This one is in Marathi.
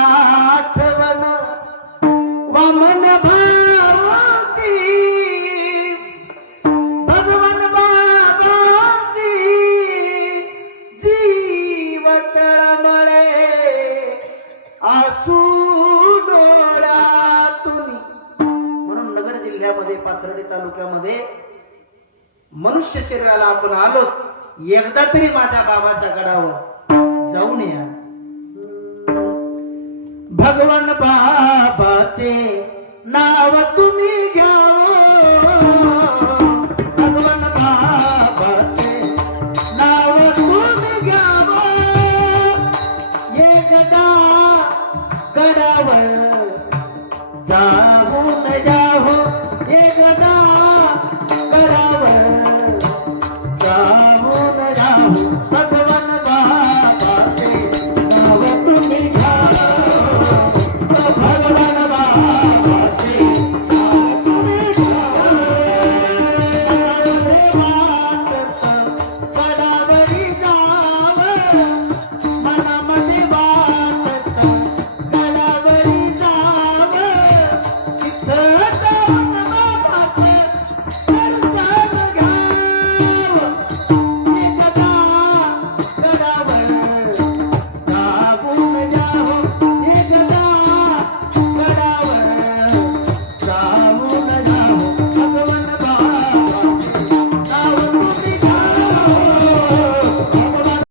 आठवण वामन भावाची भगवन बाबाची जीवत मळे आसू डोळ्यातून. म्हणून नगर जिल्ह्यामध्ये पाथर्डी तालुक्यामध्ये मनुष्य शरीराला आपण आलो एकदा तरी माझ्या बाबाच्या गडावर जाऊन या. भगवान बाबाचे नाव तुम्ही घ्या भगवान बाबाचे एकदा जाऊन जाऊ एकदा Sir.